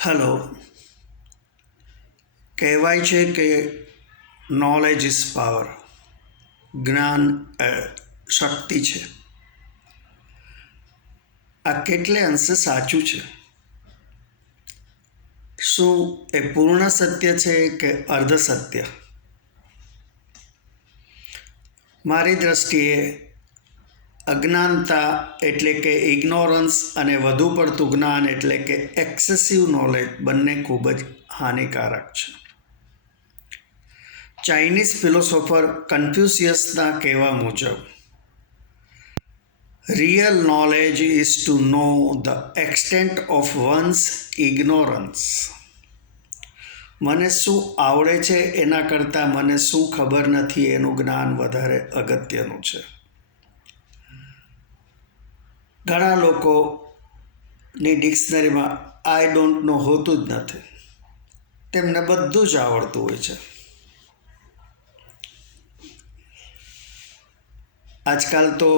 Hello. કહેવાય છે કે નોલેજ ઇઝ પાવર. જ્ઞાન શક્તિ છે. આ કેટલે અંશે સાચું છે? શું એ પૂર્ણ સત્ય છે કે અર્ધ સત્ય? મારી દ્રષ્ટિએ અજ્ઞાનતા એટલે કે ઇગ્નોરન્સ અને વધુ પડતું જ્ઞાન એટલે કે એક્સેસિવ નોલેજ બંને ખૂબ જ હાનિકારક છે. ચાઇનીઝ ફિલોસોફર કન્ફ્યુશિયસના કહેવા મુજબ real knowledge is to know the extent of one's ignorance. મને શું આવડે છે એના કરતાં મને શું ખબર નથી એનું જ્ઞાન વધારે અગત્યનું છે. ઘણા લોકોની ડિક્શનરીમાં આઈ ડોન્ટ નો હોતું જ નથી. તેમને બધું જ આવડતું હોય છે. આજકાલ તો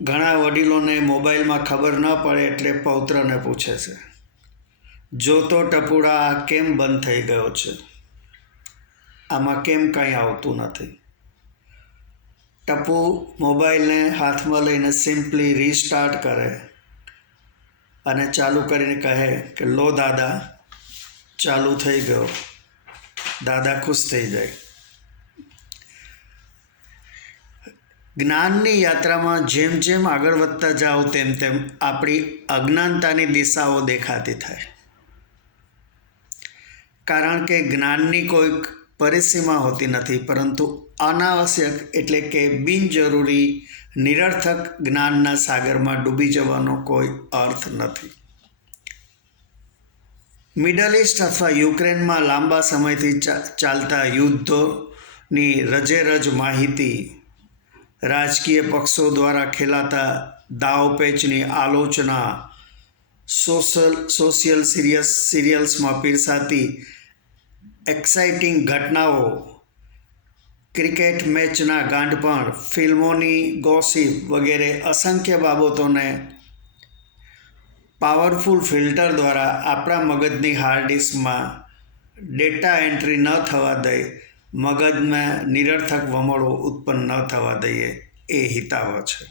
ઘણા વડીલોને મોબાઈલમાં ખબર ન પડે એટલે પૌત્રને પૂછે છે, જોતો ટપુડા આ કેમ બંધ થઈ ગયો છે, આમાં કેમ કંઈ આવતું નથી. ટપુ મોબાઈલને હાથમાં લઈને સિમ્પલી રીસ્ટાર્ટ કરે અને ચાલુ કરીને કહે કે લો દાદા ચાલુ થઈ ગયો. દાદા ખુશ થઈ જાય. જ્ઞાનની યાત્રામાં જેમ જેમ આગળ વધતા જાઓ તેમ તેમ આપણી અજ્ઞાનતાની દિશાઓ દેખાતી થાય. કારણ કે જ્ઞાનની કોઈક પરિસીમા હોતી નથી, પરંતુ અનાવશ્યક એટલે કે બિનજરૂરી નિરર્થક જ્ઞાનના સાગરમાં ડૂબી જવાનો કોઈ અર્થ નથી. મિડલ ઇસ્ટ અથવા યુક્રેનમાં લાંબા સમયથી ચાલતા યુદ્ધોની રજેરજ માહિતી, રાજકીય પક્ષો દ્વારા ખેલાતા દાવપેચની આલોચના, સોશિયલ સિરિયલ્સમાં પીરસાતી એક્સાઇટિંગ ઘટનાઓ, ક્રિકેટ મેચના ગાંડપણ, ફિલ્મોની ગોસિપ વગેરે અસંખ્ય બાબતોને પાવરફુલ ફિલ્ટર દ્વારા આપણા મગજની હાર્ડ ડિસ્કમાં ડેટા એન્ટ્રી ન થવા દઈ મગજમાં નિરર્થક વમળો ઉત્પન્ન ન થવા દઈએ એ હિતાવહ છે.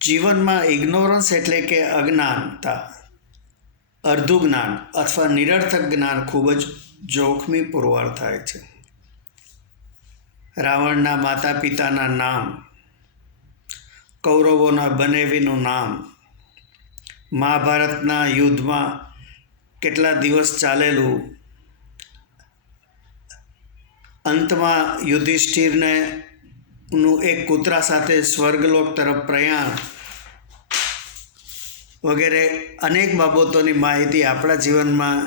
જીવનમાં ઇગ્નોરન્સ એટલે કે અજ્ઞાનતા, અર્ધું જ્ઞાન અથવા નિરર્થક જ્ઞાન ખૂબ જ જોખમી પુરવાર થાય છે. રાવણના માતા પિતાના નામ, કૌરવોના બનેવીનું નામ, મહાભારતના યુદ્ધમાં કેટલા દિવસ ચાલેલું, અંતમાં યુધિષ્ઠિરને એક કૂતરા સાથે સ્વર્ગલોક તરફ પ્રયાણ વગેરે અનેક બાબતોની માહિતી આપણા જીવનમાં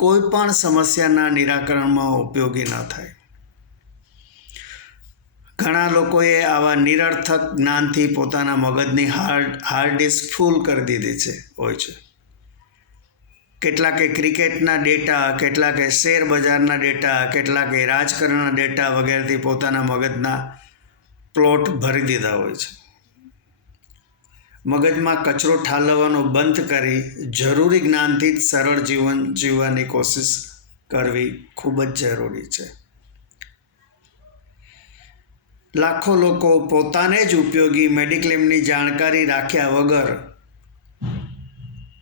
કોઈ પણ સમસ્યાના નિરાકરણમાં ઉપયોગી ન થાય. ઘણા લોકોએ આવા નિરર્થક જ્ઞાનથી પોતાના મગજની હાર્ડ ડિસ્ક ફૂલ કરી દીધી હોય છે. કેટલાકે ક્રિકેટના ડેટા, કેટલાકે શેર બજારના ડેટા, કેટલાકે રાજકારણના ડેટા વગેરેથી પોતાના મગજના પ્લોટ ભરી દીધા હોય છે. મગજમાં કચરો ઠાલવવાનો બંધ કરી જરૂરી જ્ઞાનથી જ સરળ જીવન જીવવાની કોશિશ કરવી ખૂબ જ જરૂરી છે. લાખો લોકો પોતાને જ ઉપયોગી મેડિક્લેમની જાણકારી રાખ્યા વગર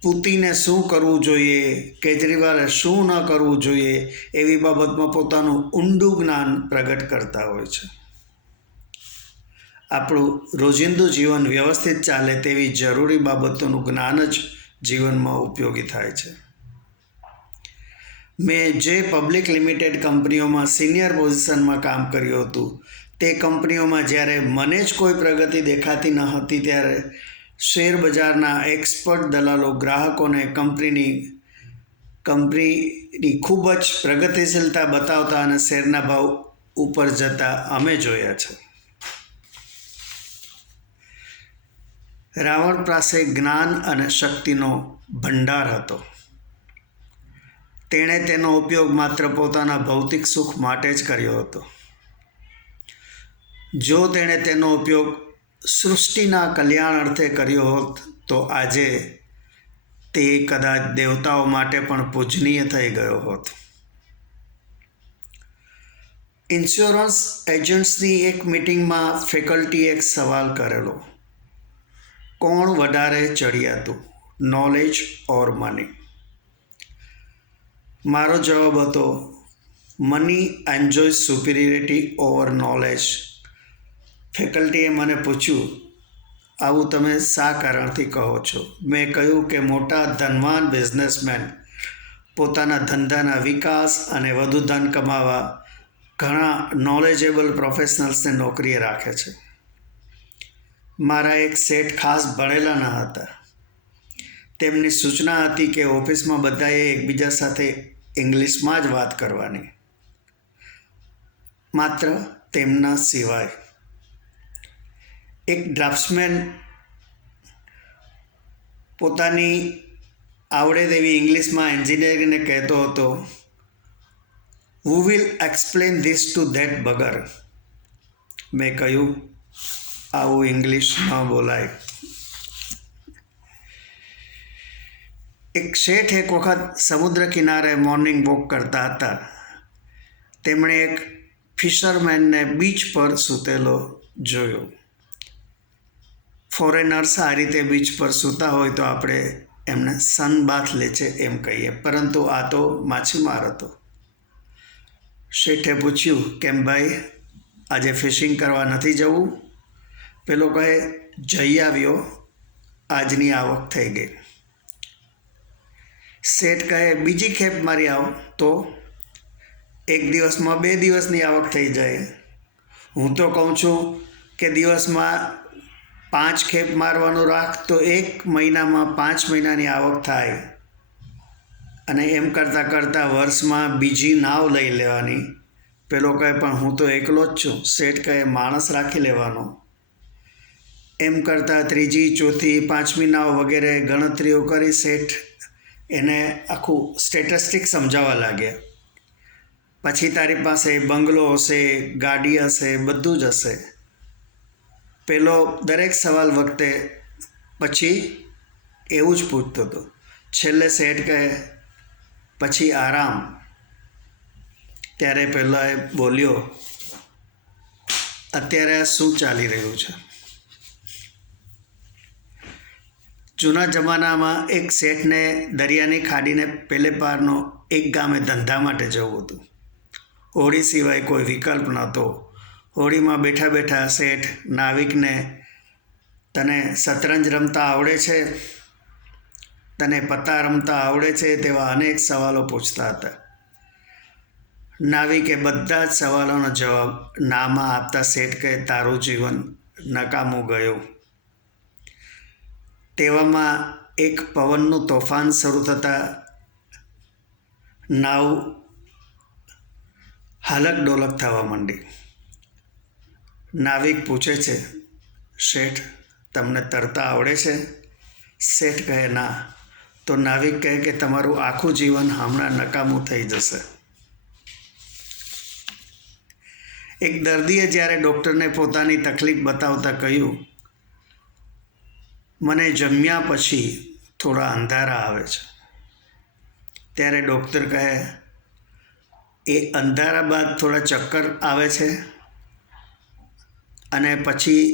પુતિને શું કરવું જોઈએ, કેજરીવાલે શું ન કરવું જોઈએ એવી બાબતમાં પોતાનું ઊંડું જ્ઞાન પ્રગટ કરતા હોય છે. આપણું રોજિંદુ જીવન વ્યવસ્થિત ચાલે તેવી જરૂરી બાબતોનું જ્ઞાન જ જીવનમાં ઉપયોગી થાય છે. મેં જે પબ્લિક લિમિટેડ કંપનીઓમાં સિનિયર પોઝિશનમાં કામ કર્યું હતું તે કંપનીઓમાં જ્યારે મને જ કોઈ પ્રગતિ દેખાતી ન હતી ત્યારે શેર બજારના એક્સપર્ટ દલાલો ગ્રાહકોને કંપનીની ખૂબ જ પ્રગતિશીલતા બતાવતા અને શેરના ભાવ ઉપર જતા અમે જોયા છે. રાવણ પાસે જ્ઞાન અને શક્તિનો ભંડાર હતો. તેણે તેનો ઉપયોગ માત્ર પોતાના ભૌતિક સુખ માટે જ કર્યો હતો. જો તેણે તેનો ઉપયોગ સૃષ્ટિના કલ્યાણ અર્થે કર્યો હોત તો આજે તે કદાચ દેવતાઓ માટે પણ પૂજનીય થઈ ગયો હોત. ઇન્સ્યોરન્સ એજન્ટ્સની એક મિટિંગમાં ફેકલ્ટીએ એક સવાલ કરેલો, કોણ વધારે ચડિયાતું, નોલેજ ઓર મની? મારો જવાબ હતો, money enjoy superiority over knowledge. ફેકલ્ટીએ મને પૂછ્યું, આવું તમે શા કારણથી કહો છો? મેં કહ્યું કે મોટા ધનવાન બિઝનેસમેન પોતાના ધંધાના વિકાસ અને વધુ ધન કમાવા ઘણા નોલેજેબલ પ્રોફેશનલ્સને નોકરીએ રાખે છે. મારા એક શેઠ ખાસ ભણેલા ન હતા. તેમની સૂચના હતી કે ઓફિસમાં બધાએ એકબીજા સાથે ઇંગ્લિશમાં જ વાત કરવાની, માત્ર તેમના સિવાય. એક ડ્રાફ્ટ્સમેન પોતાની આવડે તેવી ઇંગ્લિશમાં એન્જિનિયરને કહેતો હતો, who will explain this to that bugger? મેં કહ્યું, આવું ઇંગ્લિશ ન બોલાય. એક શેઠ એક વખત સમુદ્ર કિનારે મોર્નિંગ વોક કરતા હતા. તેમણે એક ફિશરમેનને બીચ પર સૂતેલો જોયો. ફોરેનર્સ આ રીતે બીચ પર સૂતા હોય તો આપણે એમને સનબાથ લે છે એમ કહીએ, પરંતુ આ તો માછીમાર હતો. શેઠે પૂછ્યું, કેમ ભાઈ, આજે ફિશિંગ કરવા નથી જવું? પેલો કહે, જઈ આવ્યો, આજની આવક થઈ ગઈ. શેઠ કહે, બીજી ખેપ મારી આવો તો? એક દિવસમાં 2 દિવસની આવક થઈ જાય. હું તો કહું છું કે દિવસમાં 5 ખેપ મારવાનું રાખ તો 1 મહિનામાં 5 મહિનાની આવક થાય. અને એમ કરતાં કરતાં વર્ષમાં બીજી નાવ લઈ લેવાની. પેલો કહે, પણ હું તો એકલો જ છું. શેઠ કહે, માણસ રાખી લેવાનો. એમ કરતાં 3જી, 4થી, 5મી નાવ વગેરે ગણતરીઓ કરી શેઠ એને આખું સ્ટેટિસ્ટિક સમજાવવા લાગ્યા. પછી તારી પાસે બંગલો હશે, ગાડી હશે, બધું જ હશે. પેલો દરેક સવાલ વખતે પછી એવું જ પૂછતો હતો. છેલ્લે શેઠ કહે, પછી આરામ. ત્યારે પહેલાં એ બોલ્યો, અત્યારે આ શું ચાલી રહ્યું છે? જૂના જમાનામાં એક શેઠને દરિયાની ખાડીને પેલે પારનો એક ગામે ધંધા માટે જવું હતું. હોડી સિવાય કોઈ વિકલ્પ નહોતો. હોડીમાં બેઠા બેઠા શેઠ નાવિકને, તને શતરંજ રમતા આવડે છે? તને પત્તા રમતા આવડે છે? તેવા અનેક સવાલો પૂછતા હતા. નાવિકે બધા જ સવાલોનો જવાબ નામાં આપતા શેઠ કહે, તારું જીવન નકામું ગયું. તેવામાં એક પવનનું તોફાન શરૂ થતાં નાવ હાલક ડોલક થવા માંડી. નાવિક પૂછે છે, શેઠ, તમને તરતા આવડે છે? શેઠ કહે, ના. તો નાવિક કહે કે તમારું આખું જીવન હમણાં નકામું થઈ જશે. એક દર્દીએ જ્યારે ડૉક્ટરને પોતાની તકલીફ બતાવતા કહ્યું, મને જમ્યા પછી થોડા અંધારા આવે છે. ત્યારે ડૉક્ટર કહે, એ અંધારા બાદ થોડા ચક્કર આવે છે અને પછી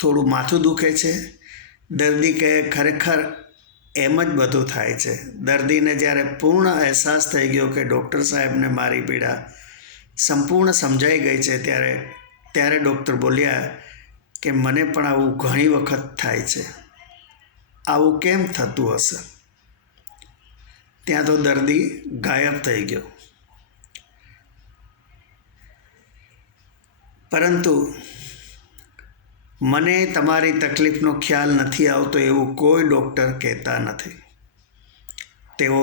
થોડું માથું દુખે છે? દર્દી કહે, ખરેખર એમ જ બધું થાય છે. દર્દીને જ્યારે પૂર્ણ અહેસાસ થઈ ગયો કે ડૉક્ટર સાહેબને મારી પીડા સંપૂર્ણ સમજાઈ ગઈ છે, ત્યારે ડૉક્ટર બોલ્યા કે મને પણ આવું ઘણી વખત થાય છે. આવું કેમ થતું હશે? ત્યાં તો દર્દી ગાયબ થઈ ગયો. પરંતુ મને તમારી તકલીફનો ખ્યાલ નથી આવતો એવું કોઈ ડૉક્ટર કહેતા નથી. તેઓ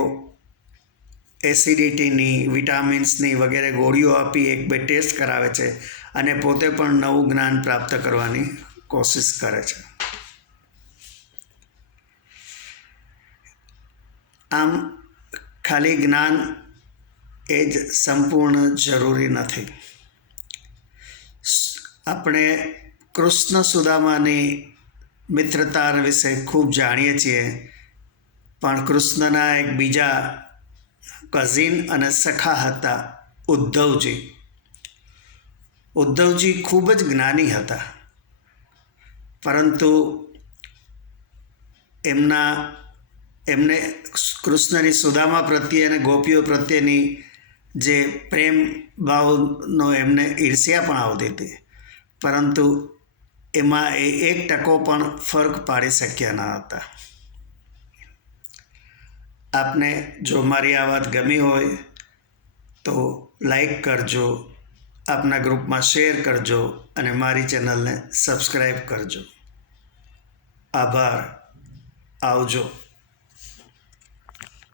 એસિડિટીની, વિટામિન્સની વગેરે ગોળીઓ આપી 1-2 ટેસ્ટ કરાવે છે અને પોતે પણ નવું જ્ઞાન પ્રાપ્ત કરવાની કોશિશ કરે છે. આમ ખાલી જ્ઞાન એ જ સંપૂર્ણ જરૂરી નથી. આપણે કૃષ્ણ સુદામાની મિત્રતા વિશે ખૂબ જાણીએ છીએ પણ કૃષ્ણના એક બીજા કઝિન અને સખા હતા ઉદ્ધવજી. ઉદ્ધવજી ખૂબ જ જ્ઞાની હતા, પરંતુ એમને કૃષ્ણની સુદામા પ્રત્યે અને ગોપીઓ પ્રત્યેની જે પ્રેમ ભાવનો એમને ઈર્ષ્યા પણ આવતી હતી, પરંતુ એમાં એ 1% પણ ફરક પાડી શક્યા ન હતા. આપને જો મારી આ વાત ગમી હોય તો લાઈક કરજો, આપના ગ્રુપમાં શેર કરજો અને મારી ચેનલને સબસ્ક્રાઈબ કરજો. આભાર. આવજો.